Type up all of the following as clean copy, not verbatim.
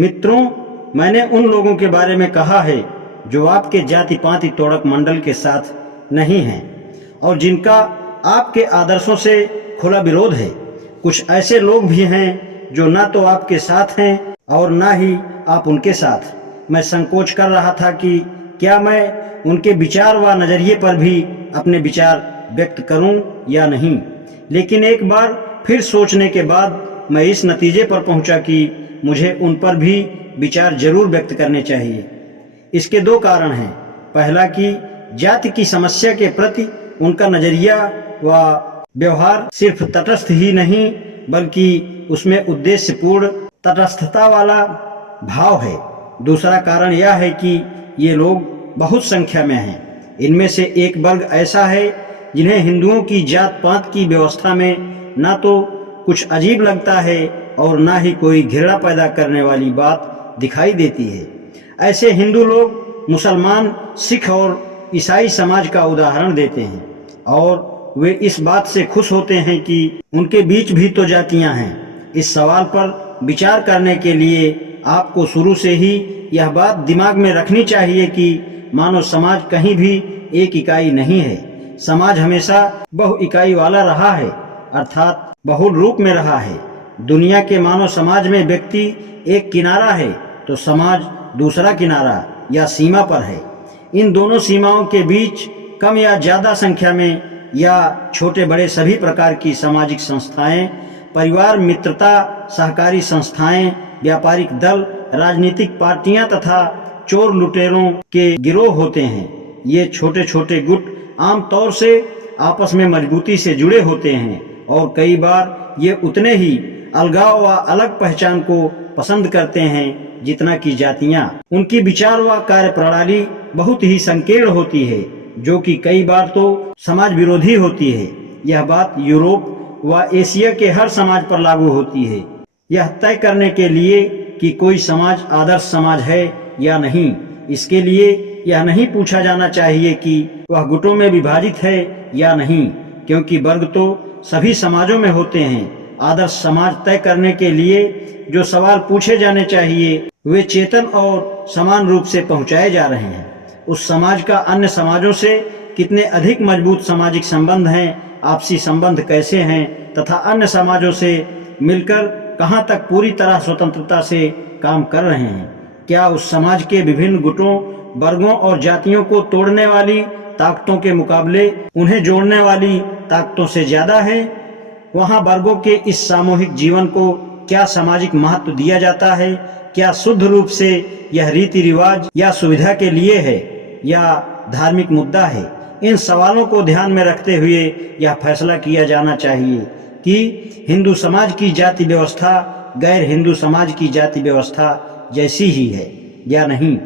मित्रों, मैंने उन लोगों के बारे में कहा है जो आपके जाति पाति तोड़क मंडल के साथ नहीं हैं और जिनका आपके आदर्शों से खुला विरोध है। कुछ ऐसे लोग भी हैं जो ना तो आपके साथ हैं और ना ही आप उनके साथ। मैं संकोच कर रहा था कि क्या मैं उनके विचार व नज़रिए पर भी अपने विचार व्यक्त करूं या नहीं, लेकिन एक बार फिर सोचने के बाद मैं इस नतीजे पर पहुंचा कि मुझे उन पर भी विचार जरूर व्यक्त करने चाहिए। इसके दो कारण हैं। पहला कि जाति की समस्या के प्रति उनका नजरिया व व्यवहार सिर्फ तटस्थ ही नहीं बल्कि उसमें उद्देश्यपूर्ण तटस्थता वाला भाव है। दूसरा कारण यह है कि ये लोग बहुत संख्या में हैं। इनमें से एक वर्ग ऐसा है जिन्हें हिंदुओं की जात पात की व्यवस्था में ना तो कुछ अजीब लगता है और ना ही कोई घृणा पैदा करने वाली बात दिखाई देती है। ऐसे हिंदू लोग मुसलमान, सिख और ईसाई समाज का उदाहरण देते हैं और वे इस बात से खुश होते हैं कि उनके बीच भी तो जातियां हैं। इस सवाल पर विचार करने के लिए आपको शुरू से ही यह बात दिमाग में रखनी चाहिए कि मानव समाज कहीं भी एक इकाई नहीं है। समाज हमेशा बहु इकाई वाला रहा है, अर्थात बहुल रूप में रहा है। दुनिया के मानव समाज में व्यक्ति एक किनारा है तो समाज दूसरा किनारा या सीमा पर है। इन दोनों सीमाओं के बीच कम या ज्यादा संख्या में या छोटे बड़े सभी प्रकार की सामाजिक संस्थाएं, परिवार, मित्रता, सहकारी संस्थाएं, व्यापारिक दल, राजनीतिक पार्टियां तथा चोर लुटेरों के गिरोह होते हैं। ये छोटे छोटे गुट आमतौर से आपस में मजबूती से जुड़े होते हैं और कई बार ये उतने ही अलगाव व अलग पहचान को पसंद करते हैं जितना कि जातियां। उनकी विचार व कार्य प्रणाली बहुत ही संकीर्ण होती है जो कि कई बार तो समाज विरोधी होती है। यह बात यूरोप व एशिया के हर समाज पर लागू होती है। यह तय करने के लिए कि कोई समाज आदर्श समाज है या नहीं, इसके लिए यह नहीं पूछा जाना चाहिए कि वह गुटों में विभाजित है या नहीं, क्योंकि वर्ग तो सभी समाजों में होते हैं। आदर्श समाज तय करने के लिए जो सवाल पूछे जाने चाहिए वे चेतन और समान रूप से पहुंचाए जा रहे हैं। उस समाज का अन्य समाजों से कितने अधिक मजबूत सामाजिक संबंध हैं, आपसी संबंध कैसे हैं तथा अन्य समाजों से मिलकर कहां तक पूरी तरह स्वतंत्रता से काम कर रहे हैं। क्या उस समाज के विभिन्न गुटों, वर्गों और जातियों को तोड़ने वाली ताकतों के मुकाबले उन्हें जोड़ने वाली ताकतों से ज्यादा है? वहां वर्गों के इस सामूहिक जीवन को क्या सामाजिक महत्व दिया जाता है? क्या शुद्ध रूप से यह रीति रिवाज या सुविधा के लिए है या धार्मिक मुद्दा है? इन सवालों को ध्यान में रखते हुए यह फैसला किया जाना चाहिए कि हिंदू समाज की जाति व्यवस्था गैर हिंदू समाज की जाति व्यवस्था जैसी ही है या नहीं।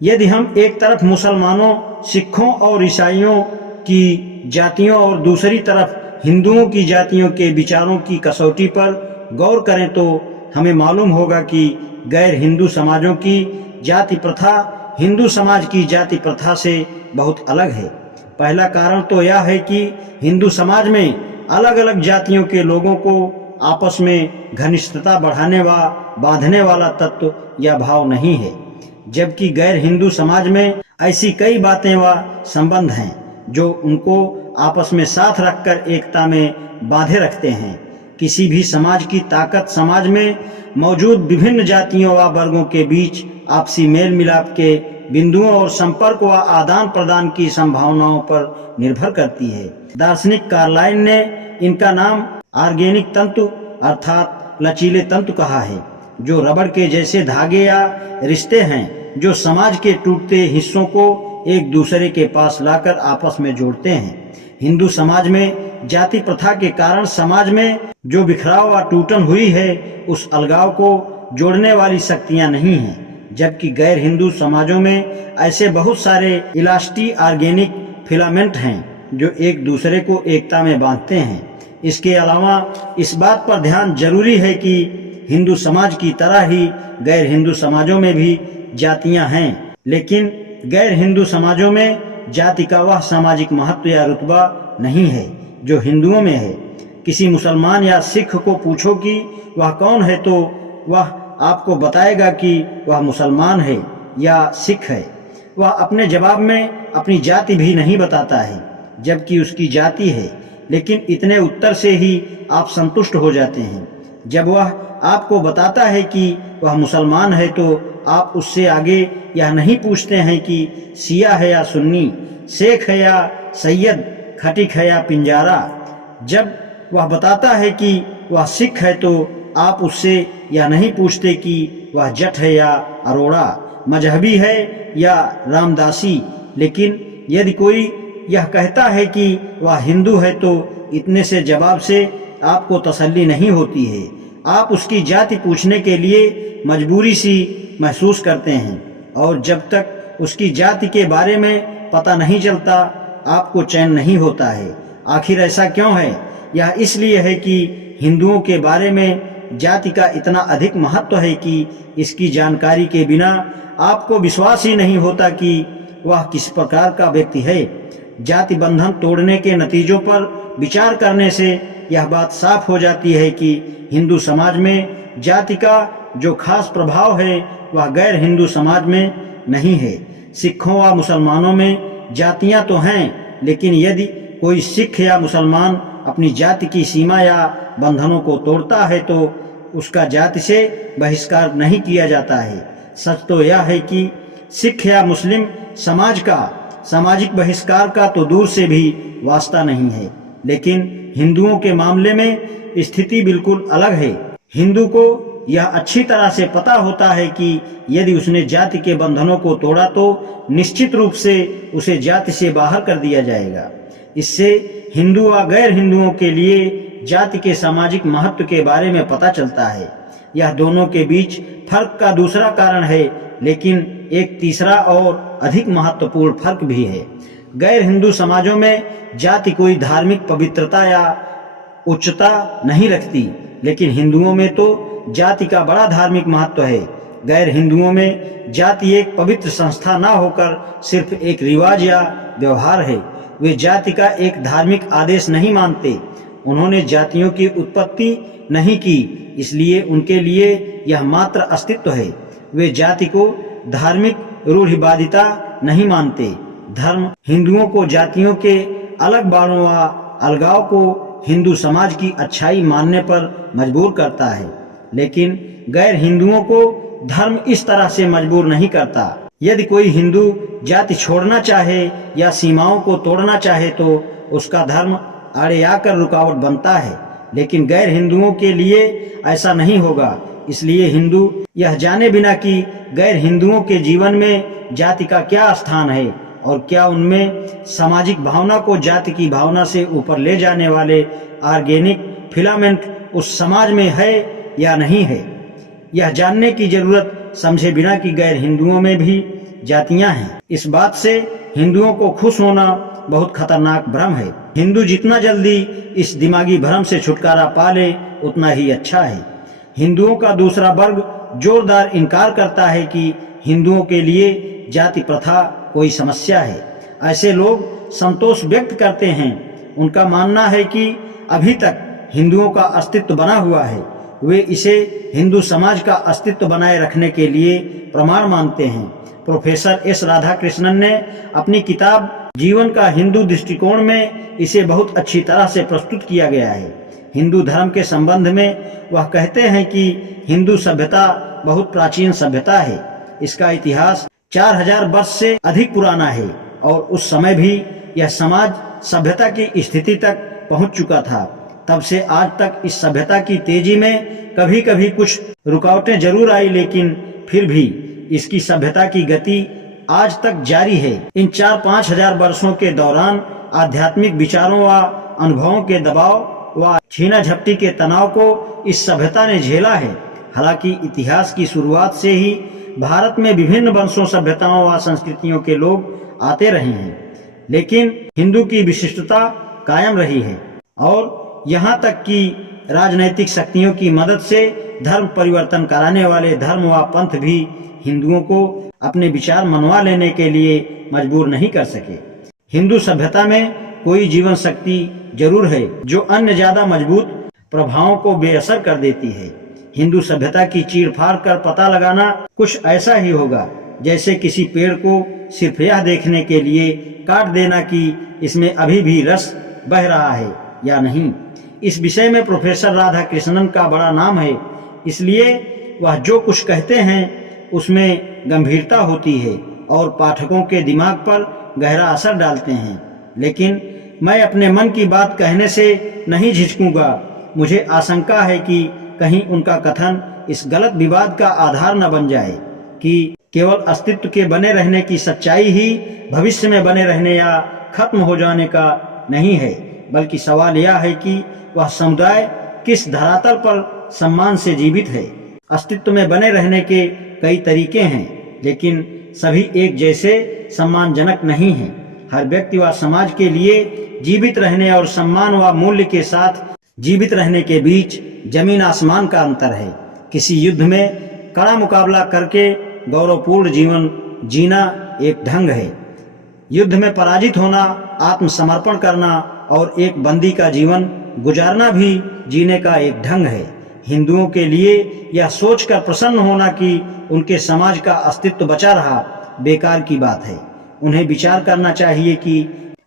यदि हम एक तरफ मुसलमानों, सिखों और ईसाइयों की जातियों और दूसरी तरफ हिंदुओं की जातियों के विचारों की कसौटी पर गौर करें तो हमें मालूम होगा कि गैर हिंदू समाजों की जाति प्रथा हिंदू समाज की जाति प्रथा से बहुत अलग है। पहला कारण तो यह है कि हिंदू समाज में अलग अलग जातियों के लोगों को आपस में घनिष्ठता बढ़ाने व बांधने वाला तत्व या भाव नहीं है, जबकि गैर हिंदू समाज में ऐसी कई बातें व संबंध हैं जो उनको आपस में साथ रखकर एकता में बांधे रखते हैं। किसी भी समाज की ताकत समाज में मौजूद विभिन्न जातियों व वर्गों के बीच आपसी मेल मिलाप के बिंदुओं और संपर्क व आदान प्रदान की संभावनाओं पर निर्भर करती है। दार्शनिक कार्लाइन ने इनका नाम ऑर्गेनिक तंतु अर्थात लचीले तंतु कहा है, जो रबड़ के जैसे धागे या रिश्ते हैं जो समाज के टूटते हिस्सों को एक दूसरे के पास लाकर आपस में जोड़ते हैं। हिंदू समाज में जाति प्रथा के कारण समाज में जो बिखराव व टूटन हुई है उस अलगाव को जोड़ने वाली शक्तियां नहीं हैं, जबकि गैर हिंदू समाजों में ऐसे बहुत सारे इलास्टिक ऑर्गेनिक फिलामेंट हैं जो एक दूसरे को एकता में बांधते हैं। इसके अलावा इस बात पर ध्यान जरूरी है कि हिंदू समाज की तरह ही गैर हिंदू समाजों में भी जातियां हैं, लेकिन गैर हिंदू समाजों में जाति का वह सामाजिक महत्व या रुतबा नहीं है जो हिंदुओं में है। किसी मुसलमान या सिख को पूछो कि वह कौन है तो वह आपको बताएगा कि वह मुसलमान है या सिख है। वह अपने जवाब में अपनी जाति भी नहीं बताता है, जबकि उसकी जाति है, लेकिन इतने उत्तर से ही आप संतुष्ट हो जाते हैं। जब वह आपको बताता है कि वह मुसलमान है तो आप उससे आगे यह नहीं पूछते हैं कि शिया है या सुन्नी, शेख है या सैयद, खटिक है या पिंजारा। जब वह बताता है कि वह सिख है तो आप उससे यह नहीं पूछते कि वह जट है या अरोड़ा, मजहबी है या रामदासी। लेकिन यदि कोई यह कहता है कि वह हिंदू है तो इतने से जवाब से आपको तसल्ली नहीं होती है। आप उसकी जाति पूछने के लिए मजबूरी सी महसूस करते हैं, और जब तक उसकी जाति के बारे में पता नहीं चलता आपको चैन नहीं होता है। आखिर ऐसा क्यों है? यह इसलिए है कि हिंदुओं के बारे में जाति का इतना अधिक महत्व है कि इसकी जानकारी के बिना आपको विश्वास ही नहीं होता कि वह किस प्रकार का व्यक्ति है। जाति बंधन तोड़ने के नतीजों पर विचार करने से यह बात साफ हो जाती है कि हिंदू समाज में जाति का जो खास प्रभाव है वह गैर हिंदू समाज में नहीं है। सिखों व मुसलमानों में जातियां तो हैं, लेकिन यदि कोई सिख या मुसलमान अपनी जाति की सीमा या बंधनों को तोड़ता है तो उसका जाति से बहिष्कार नहीं किया जाता है। सच तो यह है कि सिख या मुस्लिम समाज का सामाजिक बहिष्कार का तो दूर से भी वास्ता नहीं है, लेकिन हिंदुओं के मामले में स्थिति बिल्कुल अलग है। हिंदू को यह अच्छी तरह से पता होता है कि यदि उसने जाति के बंधनों को तोड़ा तो निश्चित रूप से उसे जाति से बाहर कर दिया जाएगा। इससे हिंदू व गैर हिंदुओं के लिए जाति के सामाजिक महत्व के बारे में पता चलता है। यह दोनों के बीच फर्क का दूसरा कारण है, लेकिन एक तीसरा और अधिक महत्वपूर्ण फर्क भी है। गैर हिंदू समाजों में जाति कोई धार्मिक पवित्रता या उच्चता नहीं रखती, लेकिन हिंदुओं में तो जाति का बड़ा धार्मिक महत्व है। गैर हिंदुओं में जाति एक पवित्र संस्था ना होकर सिर्फ एक रिवाज या व्यवहार है। वे जाति का एक धार्मिक आदेश नहीं मानते। उन्होंने जातियों की उत्पत्ति नहीं की, इसलिए उनके लिए यह मात्र अस्तित्व है। वे जाति को धार्मिक रूढ़िवादिता नहीं मानते। धर्म हिंदुओं को जातियों के अलग बाड़ों व अलगाव को हिंदू समाज की अच्छाई मानने पर मजबूर करता है, लेकिन गैर हिंदुओं को धर्म इस तरह से मजबूर नहीं करता। यदि कोई हिंदू जाति छोड़ना चाहे या सीमाओं को तोड़ना चाहे तो उसका धर्म आड़े आकर रुकावट बनता है, लेकिन गैर हिंदुओं के लिए ऐसा नहीं होगा। इसलिए हिंदू यह जाने बिना कि गैर हिंदुओं के जीवन में जाति का क्या स्थान है और क्या उनमें सामाजिक भावना को जाति की भावना से ऊपर ले जाने वाले ऑर्गेनिक फिलामेंट उस समाज में है या नहीं है, यह जानने की जरूरत समझे बिना कि गैर हिंदुओं में भी जातियां हैं। इस बात से हिंदुओं को खुश होना बहुत खतरनाक भ्रम है। हिंदू जितना जल्दी इस दिमागी भ्रम से छुटकारा पा ले उतना ही अच्छा है। हिंदुओं का दूसरा वर्ग जोरदार इनकार करता है कि हिंदुओं के लिए जाति प्रथा कोई समस्या है। ऐसे लोग संतोष व्यक्त करते हैं। उनका मानना है कि अभी तक हिंदुओं का अस्तित्व बना हुआ है। वे इसे हिंदू समाज का अस्तित्व बनाए रखने के लिए प्रमाण मानते हैं। प्रोफेसर एस राधाकृष्णन ने अपनी किताब जीवन का हिंदू दृष्टिकोण में इसे बहुत अच्छी तरह से प्रस्तुत किया गया है। हिंदू धर्म के संबंध में वह कहते हैं कि हिंदू सभ्यता बहुत प्राचीन सभ्यता है। इसका इतिहास 4000 वर्ष से अधिक पुराना है और उस समय भी यह समाज सभ्यता की स्थिति तक पहुंच चुका था। तब से आज तक इस सभ्यता की तेजी में कभी कभी कुछ रुकावटें जरूर आई, लेकिन फिर भी इसकी सभ्यता की गति आज तक जारी है। इन 4-5 हजार वर्षों के दौरान आध्यात्मिक विचारों व अनुभवों के दबाव व छीना झपटी के तनाव को इस सभ्यता ने झेला है। हालांकि इतिहास की शुरुआत से ही भारत में विभिन्न वंशों, सभ्यताओं व संस्कृतियों के लोग आते रहे हैं, लेकिन हिंदू की विशिष्टता कायम रही है और यहाँ तक कि राजनैतिक शक्तियों की मदद से धर्म परिवर्तन कराने वाले धर्म व पंथ भी हिंदुओं को अपने विचार मनवा लेने के लिए मजबूर नहीं कर सके। हिंदू सभ्यता में कोई जीवन शक्ति जरूर है जो अन्य ज्यादा मजबूत प्रभावों को बेअसर कर देती है। हिंदू सभ्यता की चीरफाड़ कर पता लगाना कुछ ऐसा ही होगा जैसे किसी पेड़ को सिर्फ यह देखने के लिए काट देना कि इसमें अभी भी रस बह रहा है या नहीं। इस विषय में प्रोफेसर राधाकृष्णन का बड़ा नाम है, इसलिए वह जो कुछ कहते हैं उसमें गंभीरता होती है और पाठकों के दिमाग पर गहरा असर डालते हैं। लेकिन मैं अपने मन की बात कहने से नहीं झिझकूंगा। मुझे आशंका है कि कहीं उनका कथन इस गलत विवाद का आधार न बन जाए कि केवल अस्तित्व के बने रहने की सच्चाई ही भविष्य में बने रहने या खत्म हो जाने का नहीं है, बल्कि सवाल यह है कि वह समुदाय किस धरातल पर सम्मान से जीवित है। अस्तित्व में बने रहने के कई तरीके हैं, लेकिन सभी एक जैसे सम्मानजनक नहीं हैं। हर व्यक्ति व समाज के लिए जीवित रहने और सम्मान व मूल्य के साथ जीवित रहने के बीच जमीन आसमान का अंतर है। किसी युद्ध में कड़ा मुकाबला करके गौरवपूर्ण जीवन जीना एक ढंग है, युद्ध में पराजित होना, आत्मसमर्पण करना और एक बंदी का जीवन गुजारना भी जीने का एक ढंग है। हिंदुओं के लिए यह सोचकर प्रसन्न होना कि उनके समाज का अस्तित्व बचा रहा बेकार की बात है। उन्हें विचार करना चाहिए कि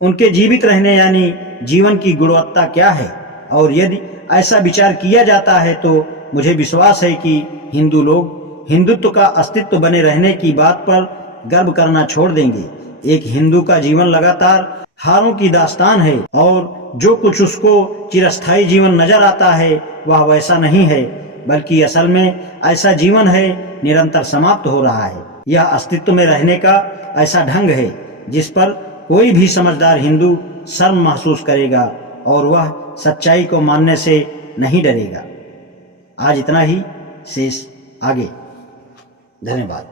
उनके जीवित रहने यानी जीवन की गुणवत्ता क्या है, और यदि ऐसा विचार किया जाता है तो मुझे विश्वास है कि हिंदू लोग हिंदुत्व का अस्तित्व बने रहने की बात पर गर्व करना छोड़ देंगे। एक हिंदू का जीवन लगातार हारों की दास्तान है और जो कुछ उसको चिरस्थायी जीवन नजर आता है वह वैसा नहीं है, बल्कि असल में ऐसा जीवन है निरंतर समाप्त हो रहा है। यह अस्तित्व में रहने का ऐसा ढंग है जिस पर कोई भी समझदार हिंदू शर्म महसूस करेगा और वह सच्चाई को मानने से नहीं डरेगा। आज इतना ही, शेष आगे। धन्यवाद।